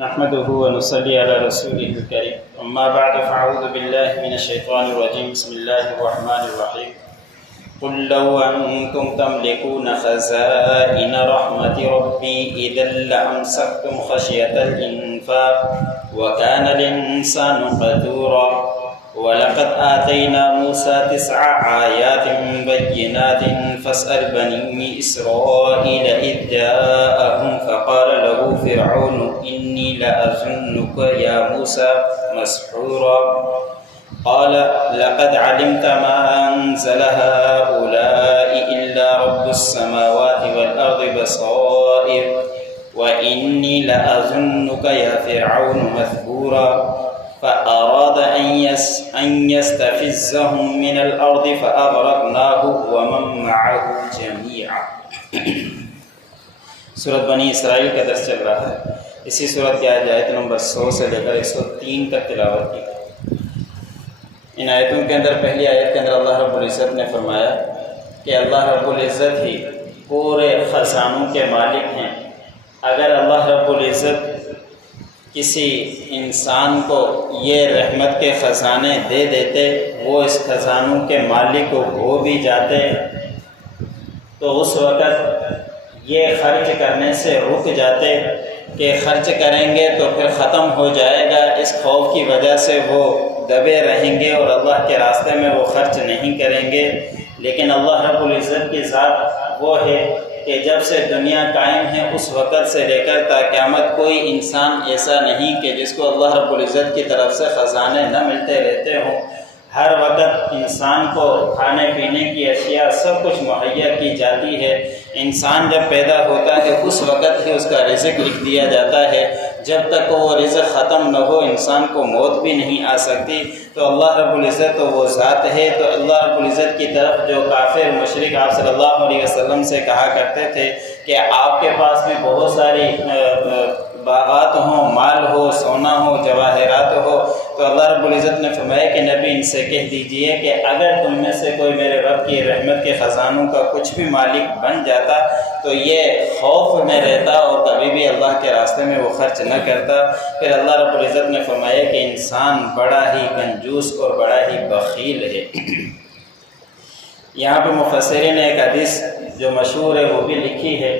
نحمده ونصلي على رسوله الكريم اما بعد فاعوذ بالله من الشيطان الرجيم بسم الله الرحمن الرحيم قل لو انتم تملكون خزائن رحمة ربي اذا لامسكتم خشية الانفاق وكان الانسان قتورا ولقد آتينا موسى 9 آيات بينات فاسأل بني إسرائيل إذ جاءهم فقال له فرعون إني لأظنك يا موسى مسحورا قال لقد علمت ما أنزل هؤلاء إلا رب السماوات والأرض بصائر وإني لأظنك يا فرعون مثبورا فأراد أن يستفزهم من الأرض فأغرقناه ومن معه جميعا۔ سورۃ بنی اسرائیل کا درس چل رہا ہے۔ اسی سورۃ کی آیت نمبر 100 سے لے کر 103 تک تلاوت کی۔ ان آیتوں کے اندر پہلی آیت کے اندر اللہ رب العزت نے فرمایا کہ اللہ رب العزت ہی پورے خزانوں کے مالک ہیں۔ اگر اللہ رب العزت کسی انسان کو یہ رحمت کے خزانے دے دیتے، وہ اس خزانوں کے مالک کو ہو بھی جاتے، تو اس وقت یہ خرچ کرنے سے رک جاتے کہ خرچ کریں گے تو پھر ختم ہو جائے گا۔ اس خوف کی وجہ سے وہ دبے رہیں گے اور اللہ کے راستے میں وہ خرچ نہیں کریں گے۔ لیکن اللہ رب العزت کی ذات وہ ہے کہ جب سے دنیا قائم ہے اس وقت سے لے کر تا قیامت کوئی انسان ایسا نہیں کہ جس کو اللہ رب العزت کی طرف سے خزانے نہ ملتے رہتے ہوں۔ ہر وقت انسان کو کھانے پینے کی اشیاء سب کچھ مہیا کی جاتی ہے۔ انسان جب پیدا ہوتا ہے اس وقت ہی اس کا رزق لکھ دیا جاتا ہے۔ جب تک وہ رزق ختم نہ ہو انسان کو موت بھی نہیں آ سکتی۔ تو اللہ رب العزت تو وہ ذات ہے۔ تو اللہ رب العزت کی طرف جو کافر مشرک آپ صلی اللہ علیہ وسلم سے کہا کرتے تھے کہ آپ کے پاس میں بہت ساری باغات ہوں، مال ہو، سونا ہو، جواہرات ہو، تو اللہ رب العزت نے فرمایا کہ نبی ان سے کہہ دیجئے کہ اگر تم میں سے کوئی میرے رب کی رحمت کے خزانوں کا کچھ بھی مالک بن جاتا تو یہ خوف میں رہتا اور کبھی بھی اللہ کے راستے میں وہ خرچ نہ کرتا۔ پھر اللہ رب العزت نے فرمایا کہ انسان بڑا ہی کنجوس اور بڑا ہی بخیل ہے۔ یہاں پہ مفسرین نے ایک حدیث جو مشہور ہے وہ بھی لکھی ہے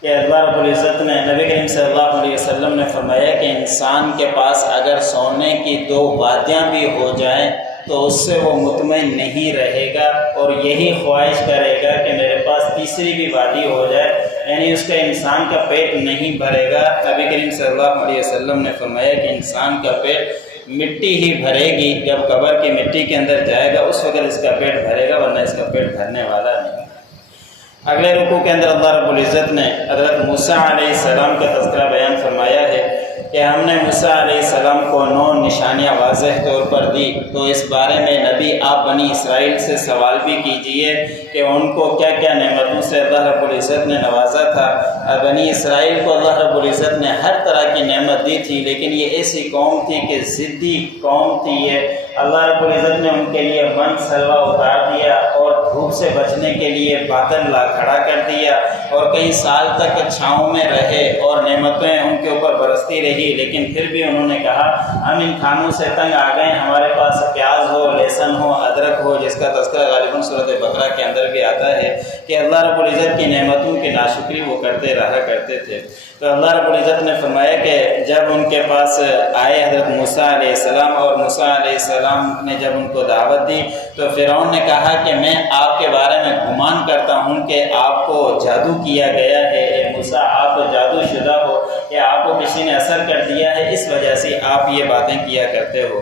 کہ اللہ رب العزت نے نبی کریم صلی اللہ علیہ وسلم نے فرمایا کہ انسان کے پاس اگر سونے کی 2 وادیاں بھی ہو جائیں تو اس سے وہ مطمئن نہیں رہے گا اور یہی خواہش کرے گا کہ میرے پاس تیسری بھی وادی ہو جائے، یعنی اس کا انسان کا پیٹ نہیں بھرے گا۔ نبی کریم صلی اللہ علیہ وسلم نے فرمایا کہ انسان کا پیٹ مٹی ہی بھرے گی، جب قبر کی مٹی کے اندر جائے گا اس وقت اس کا پیٹ بھرے گا، ورنہ اس کا پیٹ بھرنے والا نہیں۔ اگلے رکوع کے اندر اللہ رب العزت نے حضرت موسیٰ علیہ السلام کا تذکرہ بیان فرمایا ہے کہ ہم نے موسیٰ علیہ السلام کو 9 نشانیاں واضح طور پر دی۔ تو اس بارے میں نبی آپ بنی اسرائیل سے سوال بھی کیجئے کہ ان کو کیا کیا نعمتوں سے اللہ رب العزت نے نوازا تھا۔ بنی اسرائیل کو اللہ رب العزت نے ہر طرح کی نعمت دی تھی، لیکن یہ ایسی قوم تھی کہ ضدی قوم تھی یہ۔ اللہ رب العزت نے ان کے لیے من سلوا اتار دیا اور دھوپ سے بچنے کے لیے بادل لا کھڑا کر دیا اور کئی سال تک چھاؤں میں رہے اور نعمتیں ان کے اوپر برستی رہی، لیکن پھر بھی انہوں نے کہا ہم ان کھانوں سے تنگ آ گئے، ہمارے پاس پیاز ہو، لہسن ہو، ادرک ہو، جس کا تذکرہ غالباً سورۃ بقرہ کے اندر بھی آتا ہے کہ اللہ رب العزت کی نعمتوں کی ناشکری وہ کرتے رہا کرتے تھے۔ تو اللہ رب العزت نے فرمایا کہ جب ان کے پاس آئے حضرت موسیٰ علیہ السلام اور موسیٰ علیہ السلام نے جب ان کو دعوت دی تو فرعون نے کہا کہ میں آپ کے بارے میں گمان کرتا ہوں کہ آپ کو جادو کیا گیا ہے، اے موسیٰ آپ جادو شدہ ہو یا آپ کو کسی نے اثر کر دیا ہے، اس وجہ سے آپ یہ باتیں کیا کرتے ہو۔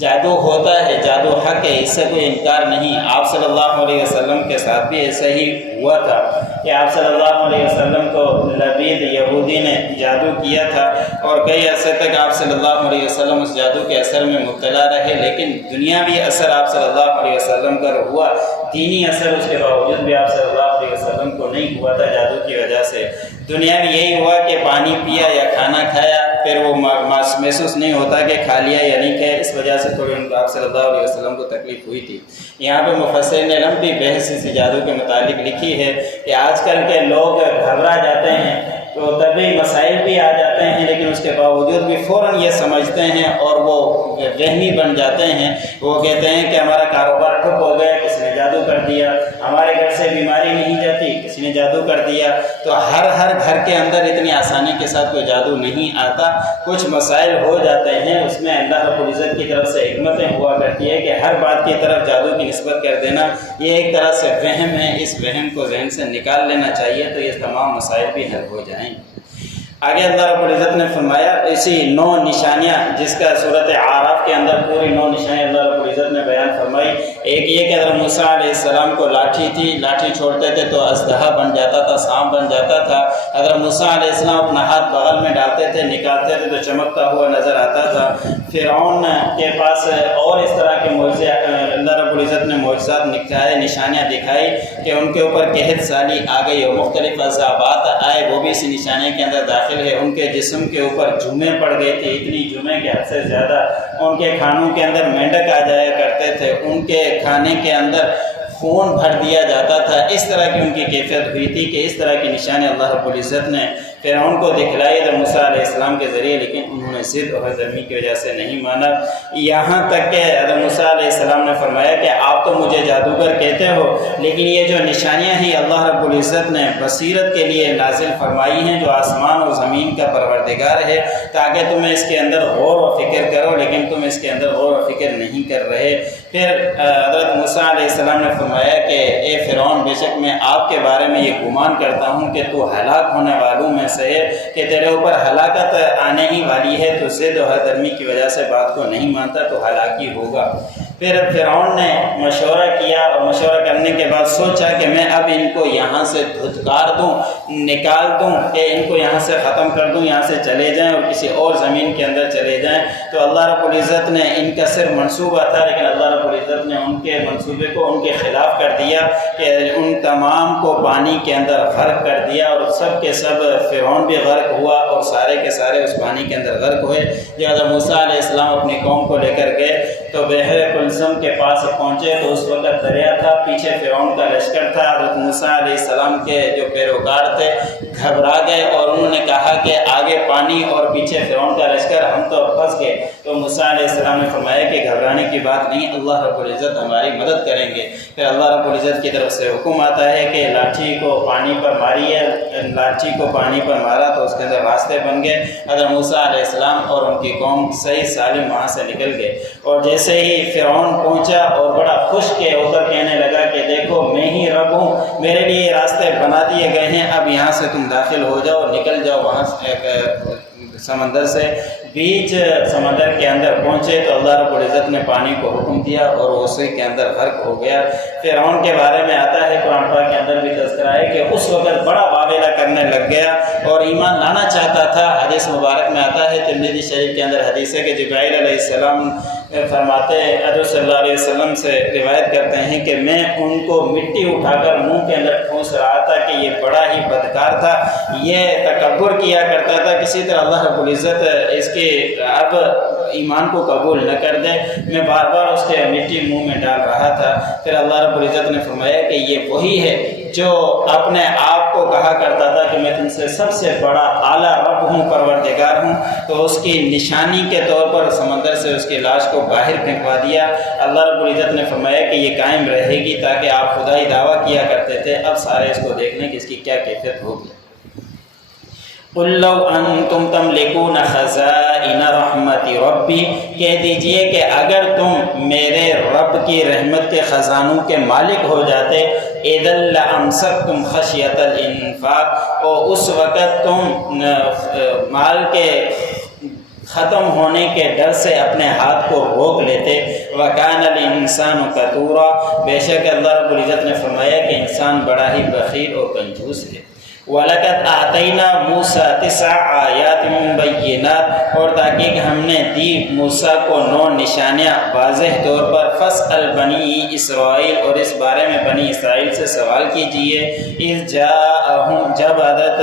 جادو ہوتا ہے، جادو حق ہے، اس سے کوئی انکار نہیں۔ آپ صلی اللہ علیہ وسلم کے ساتھ بھی ایسا ہی ہوا تھا کہ آپ صلی اللہ علیہ وسلم کو لبید یہودی نے جادو کیا تھا اور کئی عرصے تک آپ صلی اللہ علیہ وسلم اس جادو کے اثر میں مبتلا رہے، لیکن دنیاوی اثر آپ صلی اللہ علیہ وسلم کا ہوا، دینی اثر اس کے باوجود بھی آپ صلی اللہ علیہ وسلم کو نہیں ہوا تھا جادو کی وجہ سے۔ دنیا میں یہی ہوا کہ پانی پیا یا کھانا کھایا پھر وہ محسوس نہیں ہوتا کہ کھا لیا یا نہیں کھایا، اس وجہ سے تھوڑی ان کو آپ صلی اللہ علیہ وسلم کو تکلیف ہوئی تھی۔ یہاں پہ مفسرین نے لمبی بحث اس جادو کے متعلق لکھی ہے کہ آج کل کے لوگ گھبرا جاتے ہیں تو تبھی مسائل بھی آ جاتے ہیں، لیکن اس کے باوجود بھی فوراً یہ سمجھتے ہیں اور وہ وہمی بن جاتے ہیں۔ وہ کہتے ہیں کہ ہمارا کاروبار ٹھپ ہو گیا، کسی نے جادو کر دیا، ہمارے گھر سے بیماری نہیں جاتی، کسی نے جادو کر دیا۔ تو ہر گھر کے اندر اتنی آسانی کے ساتھ کوئی جادو نہیں آتا، کچھ مسائل ہو جاتے ہیں، اس میں اللہ رب العزت کی طرف سے حکمتیں ہوا کرتی ہے کہ ہر بات کی طرف جادو کی نسبت کر دینا یہ ایک طرح سے وہم ہے، اس وہم کو ذہن سے نکال لینا چاہیے تو یہ تمام مسائل بھی حل ہو جائیں۔ آگے اللہ رب العزت نے فرمایا اسی 9 نشانیاں، جس کا صورت اعراف کے اندر پوری 9 نشانیاں اللہ رب العزت نے بیان فرمائی۔ ایک یہ کہ حضرت موسیٰ علیہ السلام کو لاٹھی تھی، لاٹھی چھوڑتے تھے تو اژدہا بن جاتا تھا، سانپ بن جاتا تھا۔ حضرت موسیٰ علیہ السلام اپنا ہاتھ بغل میں ڈالتے تھے، نکالتے تھے تو چمکتا ہوا نظر آتا تھا۔ فرعون کے پاس اور اس طرح کے معجزے اللہ رب العزت نے معجزات دکھائے، نشانیاں دکھائی کہ ان کے اوپر قحط سالی آ گئی اور مختلف عذابات آئے، وہ بھی اسی نشانی کے اندر داخل ہے۔ ان کے جسم کے اوپر جمیں پڑ گئی تھی، اتنی جمیں کہ حد سے زیادہ۔ ان کے کھانوں کے اندر مینڈک آ جایا کرتے تھے، ان کے کھانے کے اندر خون بھر دیا جاتا تھا۔ اس طرح کی ان کی کیفیت ہوئی تھی کہ اس طرح کی نشانی اللہ رب العزت نے فرعون کو دکھلائی حضرت موسیٰ علیہ السلام کے ذریعے، لیکن انہوں نے ضد اور حضرمی کی وجہ سے نہیں مانا۔ یہاں تک کہ حضرت موسیٰ علیہ السلام نے فرمایا کہ آپ تو مجھے جادوگر کہتے ہو، لیکن یہ جو نشانیاں ہیں اللہ رب العزت نے بصیرت کے لیے نازل فرمائی ہیں، جو آسمان اور زمین کا پروردگار ہے، تاکہ تمہیں اس کے اندر غور و فکر کرو، لیکن تم اس کے اندر غور و فکر نہیں کر رہے۔ پھر حضرت موسیٰ علیہ السلام نے فرمایا کہ اے فرعون، بے شک میں آپ کے بارے میں یہ گمان کرتا ہوں کہ تو ہلاک ہونے والوں میں سے ہے، کہ تیرے اوپر ہلاکت آنے ہی والی ہے، تو ضد و حرمی کی وجہ سے بات کو نہیں مانتا تو ہلاکی ہوگا۔ پھر فرعون نے مشورہ کیا اور مشورہ کرنے کے بعد سوچا کہ میں اب ان کو یہاں سے دھتکار دوں، نکال دوں، کہ ان کو یہاں سے ختم کر دوں، یہاں سے چلے جائیں اور کسی اور زمین کے اندر چلے جائیں۔ تو اللہ رب العزت نے ان کا صرف منصوبہ تھا، لیکن اللہ رب العزت نے ان کے منصوبے کو ان کے خلاف کر دیا کہ ان تمام کو پانی کے اندر غرق کر دیا، اور سب کے سب فرعون بھی غرق ہوا اور سارے کے سارے اس پانی کے اندر غرق ہوئے۔ جب حضرت موسیٰ علیہ السلام اپنی قوم کو لے کر گئے تو بحر کلثم کے پاس پہنچے تو اس وقت دریا تھا، پیچھے فرعون کا لشکر تھا۔ حضرت موسیٰ علیہ السلام کے جو پیروکار تھے گھبرا گئے اور انہوں نے کہا کہ آگے پانی اور پیچھے فرعون کا لشکر، ہم تو پھنس گئے۔ تو موسیٰ علیہ السلام نے فرمایا کہ گھبرانے کی بات نہیں، اللہ رب العزت ہماری مدد کریں گے۔ پھر اللہ رب العزت کی طرف سے حکم آتا ہے کہ لاٹھی کو پانی پر ماری ہے، لاٹھی کو پانی پر مارا تو اس کے اندر راستے بن گئے۔ حضرت موسیٰ علیہ السلام اور ان کی قوم صحیح سالم وہاں سے نکل گئے، اور جیسے ہی فرعون پہنچا اور بڑا خوش کے ہو کر کہنے لگا کہ دیکھو میں ہی رب ہوں، میرے لیے راستے بنا دیے گئے ہیں، اب یہاں سے تم داخل ہو جاؤ، نکل جاؤ وہاں سے سمندر سے۔ بیچ سمندر کے اندر پہنچے تو اللہ رب العزت نے پانی کو حکم دیا اور وہ اسی کے اندر غرق ہو گیا۔ فرعون کے بارے میں آتا ہے قرآن پاک کے اندر بھی تذکرہ ہے کہ اس وقت بڑا واویلا کرنے لگ گیا اور ایمان لانا چاہتا تھا۔ حدیث مبارک میں آتا ہے، ترمذی شریف کے اندر حدیث ہے کہ جبرائیل علیہ السلام فرماتے حضرت صلی اللہ علیہ وسلم سے روایت کرتے ہیں کہ میں ان کو مٹی اٹھا کر منہ کے اندر ٹھونس رہا تھا کہ یہ بڑا ہی بدکار تھا، یہ تکبر کیا کرتا تھا، کسی طرح اللہ رب العزت اس کے اب ایمان کو قبول نہ کر دے، میں بار بار اس کے مٹی منہ میں ڈال رہا تھا۔ پھر اللہ رب العزت نے فرمایا کہ یہ وہی ہے جو اپنے آپ کو کہا کرتا تھا کہ میں تم سے سب سے بڑا اعلیٰ رب ہوں، پروردگار ہوں۔ تو اس کی نشانی کے طور پر سمندر سے اس کی لاش کو باہر پھینکوا دیا۔ اللہ رب العزت نے فرمایا کہ یہ قائم رہے گی تاکہ آپ خدائی دعویٰ کیا کرتے تھے، اب سارے اس کو دیکھ لیں کہ اس کی کیا کیفیت ہوگی۔ قُلْ لَوْ أَنْتُمْ تَمْلِكُونَ خَزَائِنَ رَحْمَتِ رَبِّي، کہہ دیجئے کہ اگر تم میرے رب کی رحمت کے خزانوں کے مالک ہو جاتے، اِذًا لَأَمْسَكْتُمْ خَشْيَةَ الْإِنفَاقِ، اور اس وقت تم مال کے ختم ہونے کے ڈر سے اپنے ہاتھ کو روک لیتے۔ وَكَانَ الْإِنسَانُ قَتُورًا، بے شک اللہ رب العزت نے فرمایا کہ انسان بڑا ہی بخیل اور کنجوس ہے۔ وَلَقَدْ آتَيْنَا مُوسَىٰ 9 آیَاتٍ بَيِّنَاتٍ، اور تاکہ ہم نے دی موسیٰ کو 9 نشانیاں واضح طور پر۔ فَاسْأَلْ بَنِي اسرائیل، اور اس بارے میں بنی اسرائیل سے سوال کیجئے۔ اِذْ جَاءَهُمْ، جب حضرت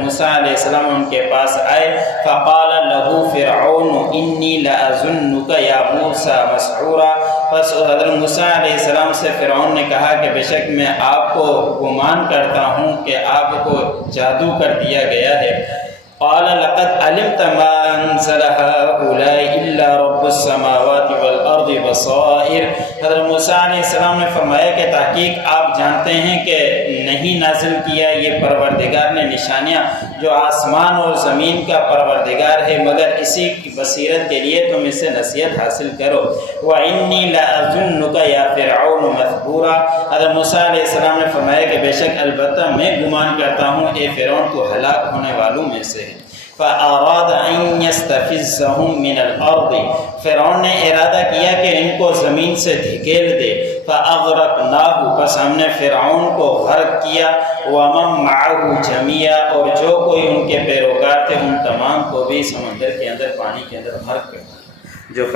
موسیٰ علیہ السلام ان کے پاس آئے، فَقَالَ لَهُ فِرْعَوْنُ إِنِّي لَأَظُنُّكَ يَا مُوسَىٰ مَسْحُورًا، بس حضرت موسیٰ علیہ السلام سے فرعون نے کہا کہ بے شک میں آپ کو گمان کرتا ہوں کہ آپ کو جادو کر دیا گیا ہے۔ قال لقد علمت ما انزل هؤلاء الا رب السماوات والارض بصائر۔ حضرت موسیٰ علیہ السلام نے فرمایا کہ تحقیق آپ جانتے ہیں کہ نہیں نازل کیا یہ پروردگار نے نشانیاں جو آسمان اور زمین کا پروردگار ہے مگر اسی کی بصیرت کے لیے تم اس سے نصیحت حاصل کرو۔ وَإِنِّي لَأَظُنُّكَ يَا فِرْعَوْنُ مَثْبُورًا۔ حضرت موسیٰ علیہ السلام نے فرمایا کہ بے شک البتہ میں گمان کرتا ہوں اے فرعون تو ہلاک ہونے والوں میں سے ہے۔ فَأَرَادَ أَن يَسْتَفِزَّهُم مِّنَ الْأَرْضِ۔ فرعون نے ارادہ کیا کہ ان کو زمین سے دھکیل دے۔ فَأَغْرَقْنَاهُ، پس ہم نے فرعون کو غرق کیا، وَمَن مَّعَهُ جَمِيعًا، اور جو کوئی ان کے پیروکار تھے ان تمام کو بھی سمندر کے اندر پانی کے اندر غرق کر دیا۔ جو